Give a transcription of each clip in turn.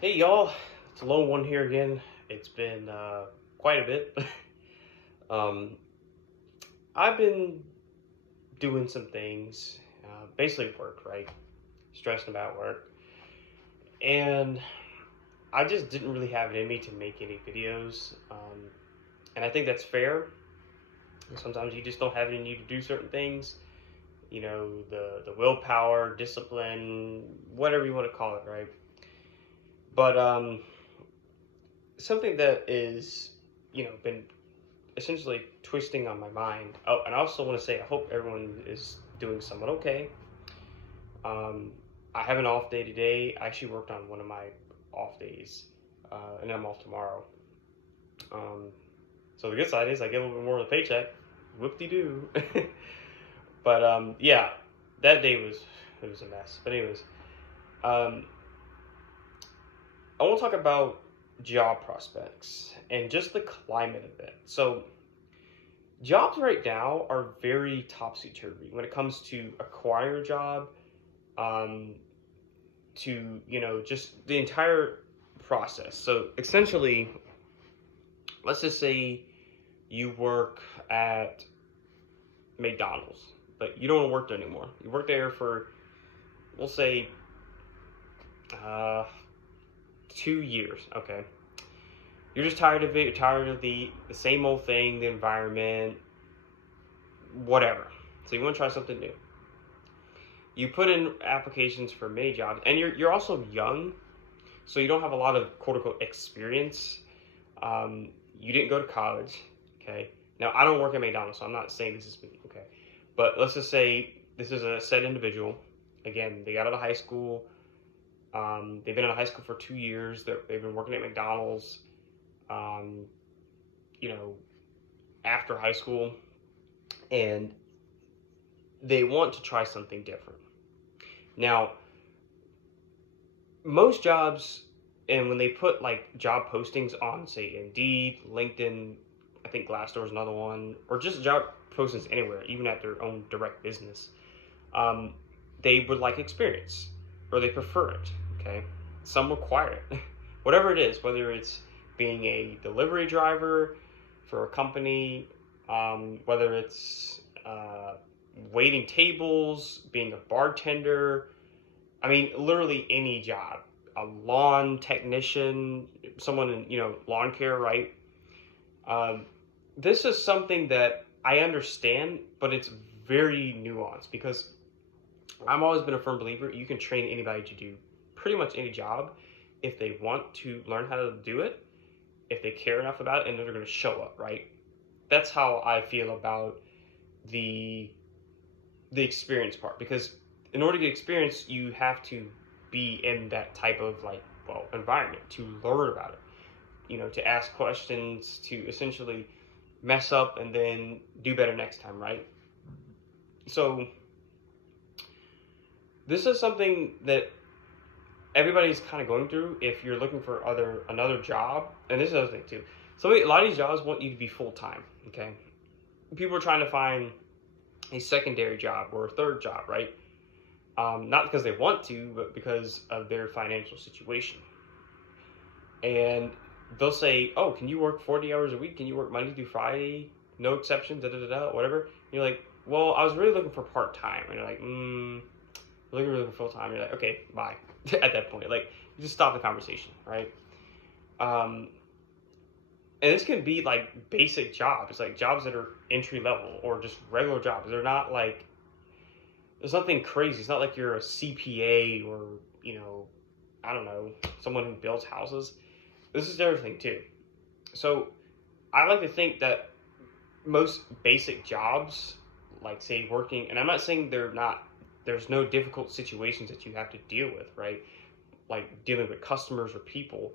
Hey y'all, it's a lone one here again. It's been quite a bit. um, I've been doing some things, basically work, right? Stressing about work, and I just didn't really have it in me to make any videos. And I think that's fair. Sometimes you just don't have it in you to do certain things. You know, the willpower, discipline, whatever you want to call it, right? But something that is, been essentially twisting on my mind. Oh, and I also want to say I hope everyone is doing somewhat okay. Um, I have an off day today. I actually worked on one of my off days, and I'm off tomorrow. Um, so the good side is I get a little bit more of the paycheck. Whoop de doo. But yeah, that day was it was a mess. But anyways, um, I want to talk about job prospects and just the climate of it. So jobs right now are very topsy turvy when it comes to acquire a job, um, to just the entire process. So essentially, let's just say you work at McDonald's, but you don't want to work there anymore. You work there for, we'll say, uh, 2 years. Okay, you're just tired of it. You're tired of the same old thing, the environment, whatever. So you want to try something new. You put in applications for many jobs, and you're also young, so you don't have a lot of quote unquote experience. You didn't go to college, okay? Now I don't work at McDonald's, so I'm not saying this is me, okay? But let's just say this is a said individual. Again, they got out of high school. They've been out of high school for 2 years. They've been working at McDonald's. Um, you know, after high school, and they want to try something different. Now, most jobs, and when they put like job postings on, say, Indeed, LinkedIn, I think Glassdoor is another one, or just job postings anywhere, even at their own direct business, um, they would like experience, or they prefer it. Okay, some require it, whatever it is, whether it's being a delivery driver for a company, whether it's waiting tables, being a bartender. I mean, literally any job, a lawn technician, someone in lawn care, right? Um, this is something that I understand, but it's very nuanced because I've always been a firm believer you can train anybody to do pretty much any job if they want to learn how to do it, if they care enough about it, and they're going to show up, right? That's how I feel about the the experience part, because in order to get experience you have to be in that type of environment to learn about it, to ask questions, to essentially mess up and then do better next time, right? So this is something that everybody's kind of going through if you're looking for another job. And this is another thing too, so a lot of these jobs want you to be full-time. Okay, people are trying to find a secondary job or a third job, right? Not because they want to, but because of their financial situation. And they'll say, "Oh, can you work 40 hours a week? Can you work Monday through Friday, no exceptions, da da da da, whatever?" And you're like, "Well, I was really looking for part time." And you're like, "You're looking for full time." You're like, "Okay, bye." At that point, like, you just stop the conversation, right? Um, and this can be like basic jobs, like jobs that are entry level or just regular jobs. They're not like there's nothing crazy. It's not like you're a CPA or I don't know, someone who builds houses. This is everything too. So I like to think that most basic jobs, like say working, and I'm not saying they're not. There's no difficult situations that you have to deal with, right? Like dealing with customers or people,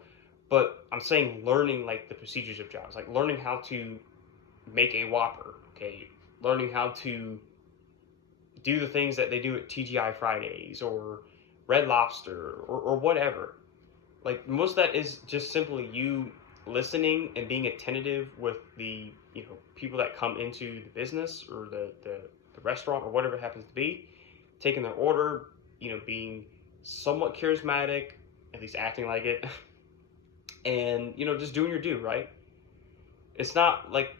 but I'm saying learning like the procedures of jobs, like learning how to make a Whopper, okay, learning how to do the things that they do at TGI Fridays or Red Lobster or whatever. Like most of that is just simply you listening and being attentive with the people that come into the business or the restaurant or whatever it happens to be, taking their order, being somewhat charismatic at least acting like it, and just doing your due, right? It's not like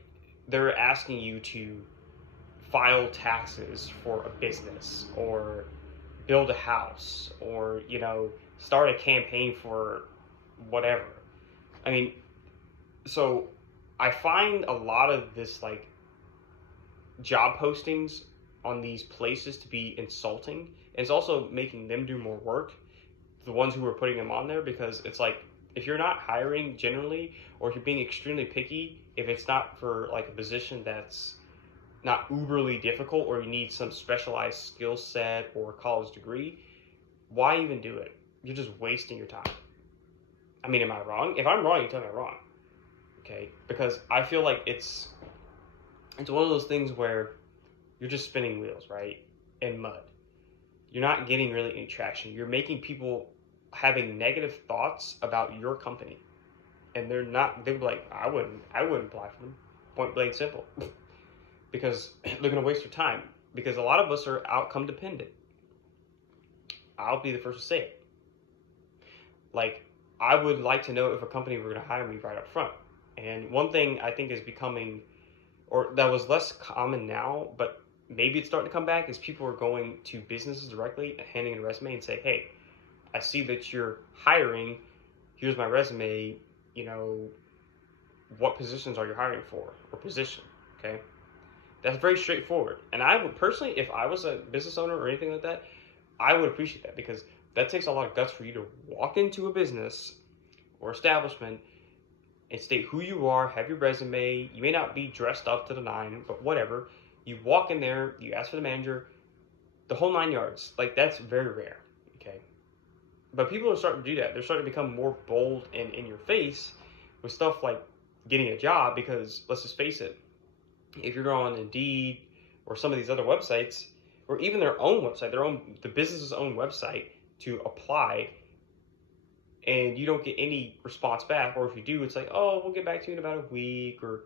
they're asking you to file taxes for a business or build a house or start a campaign for whatever. I mean, so I find a lot of this like job postings on these places to be insulting, and it's also making them do more work, the ones who are putting them on there, because it's like, if you're not hiring generally, or if you're being extremely picky, if it's not for like a position that's not uberly difficult or you need some specialized skill set or college degree, why even do it? You're just wasting your time. I mean, am I wrong? If I'm wrong, you tell me I'm wrong. Okay? Because I feel like it's one of those things where you're just spinning wheels, right? In mud. You're not getting really any traction. You're making people having negative thoughts about your company. And they're be like, I wouldn't apply for them. Point blank simple. Because they're going to waste your time. Because a lot of us are outcome dependent. I'll be the first to say it. Like, I would like to know if a company were going to hire me right up front. And one thing I think is becoming, or that was less common now, but maybe it's starting to come back, is people are going to businesses directly, handing in a resume and say, hey, I see that you're hiring. Here's my resume. What positions are you hiring for, or position? Okay. That's very straightforward. And I would personally, if I was a business owner or anything like that, I would appreciate that, because that takes a lot of guts for you to walk into a business or establishment and state who you are, have your resume. You may not be dressed up to the nine, but whatever. You walk in there, you ask for the manager, the whole 9 yards. Like, that's very rare, okay? But people are starting to do that. They're starting to become more bold and in your face with stuff like getting a job, because let's just face it, if you're on Indeed or some of these other websites, or even their own website, the business's own website, to apply, and you don't get any response back, or if you do, it's like, oh, we'll get back to you in about a week, or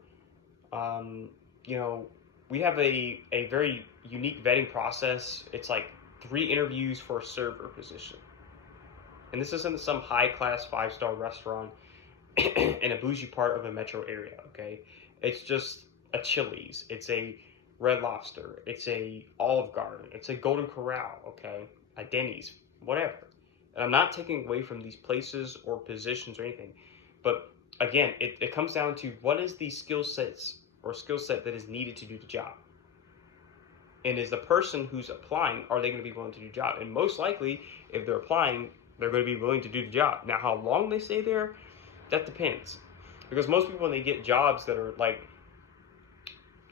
we have a very unique vetting process. It's like 3 interviews for a server position, and this isn't some high-class 5-star restaurant in a bougie part of a metro area. Okay, it's just a Chili's, it's a Red Lobster, it's a Olive Garden, it's a Golden Corral, okay, a Denny's, whatever. And I'm not taking away from these places or positions or anything, but again, it comes down to what is the skill set that is needed to do the job. And is the person who's applying, are they going to be willing to do the job? And most likely, if they're applying, they're going to be willing to do the job. Now, how long they stay there, that depends. Because most people, when they get jobs that are like,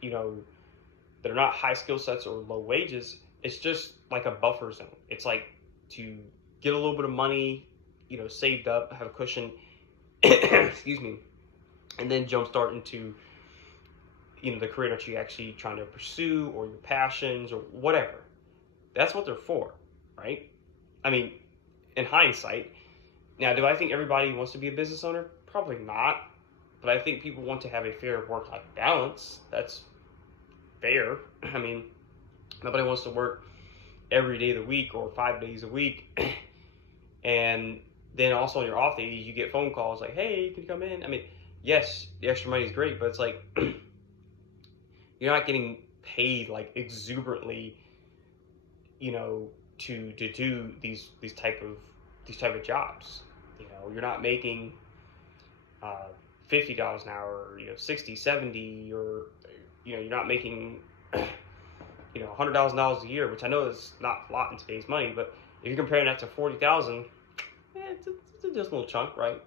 that are not high skill sets or low wages, it's just like a buffer zone. It's like to get a little bit of money, saved up, have a cushion, excuse me, and then jumpstart into, the career that you're actually trying to pursue, or your passions, or whatever. That's what they're for, right? I mean, in hindsight, now, do I think everybody wants to be a business owner? Probably not. But I think people want to have a fair work-life balance. That's fair. I mean, nobody wants to work every day of the week or 5 days a week. And then also on your off days, you get phone calls like, hey, can you come in? I mean, yes, the extra money is great, but it's like, you're not getting paid like exuberantly, to do these type of jobs. You're not making $50 an hour, or 60, 70, or you're not making $100,000 a year, which I know is not a lot in today's money, but if you're comparing that to 40,000, it's just a little chunk, right?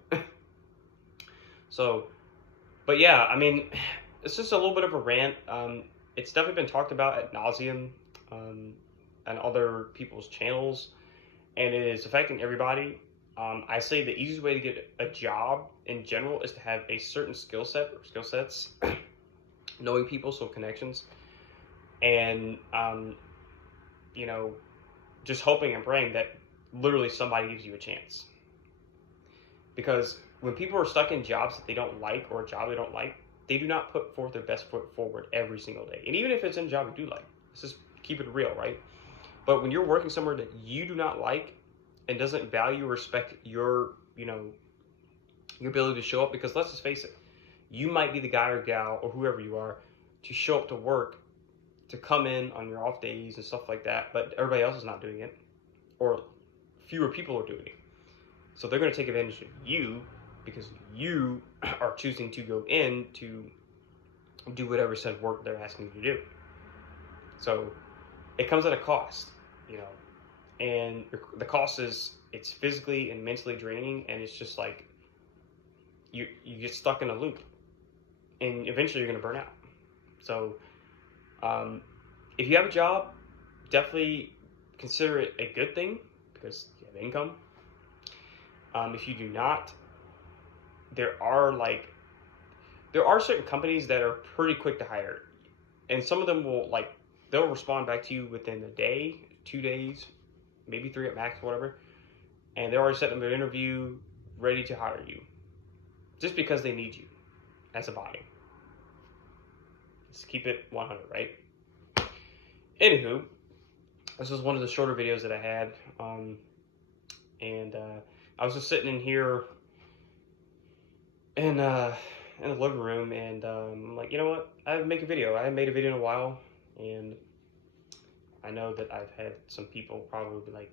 So, but yeah, I mean, it's just a little bit of a rant. It's definitely been talked about ad nauseum on other people's channels, and it is affecting everybody. I say the easiest way to get a job in general is to have a certain skill set or skill sets, knowing people, so connections, and just hoping and praying that literally somebody gives you a chance. Because when people are stuck in jobs that they don't like, or a job they don't like, they do not put forth their best foot forward every single day. And even if it's in a job you do like, let's just keep it real, right? But when you're working somewhere that you do not like, and doesn't value or respect your, your ability to show up. Because let's just face it, you might be the guy or gal or whoever you are to show up to work, to come in on your off days and stuff like that, but everybody else is not doing it, or fewer people are doing it. So they're going to take advantage of you because you are choosing to go in to do whatever said work they're asking you to do. So it comes at a cost, and the cost is, it's physically and mentally draining, and it's just like you get stuck in a loop, and eventually you're going to burn out. So if you have a job, definitely consider it a good thing because you have income. If you do not, there are certain companies that are pretty quick to hire, and some of them they'll respond back to you within a day, 2 days, maybe 3 at max, whatever, and they're already setting up an interview, ready to hire you, just because they need you as a body. Let's keep it 100, right? Anywho, this was one of the shorter videos that I had, and I was just sitting in here in the living room, and I'm like, you know what? I haven't made a video. I haven't made a video in a while, and I know that I've had some people probably be like,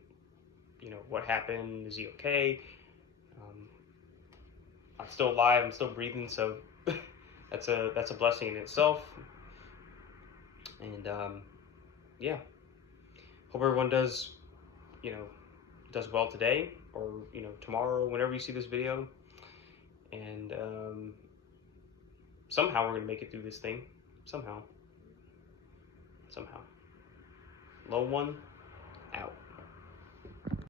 what happened? Is he okay? I'm still alive. I'm still breathing, so that's a blessing in itself. And yeah, hope everyone does well today, or tomorrow, whenever you see this video. And somehow we're gonna make it through this thing. Somehow. Low one out.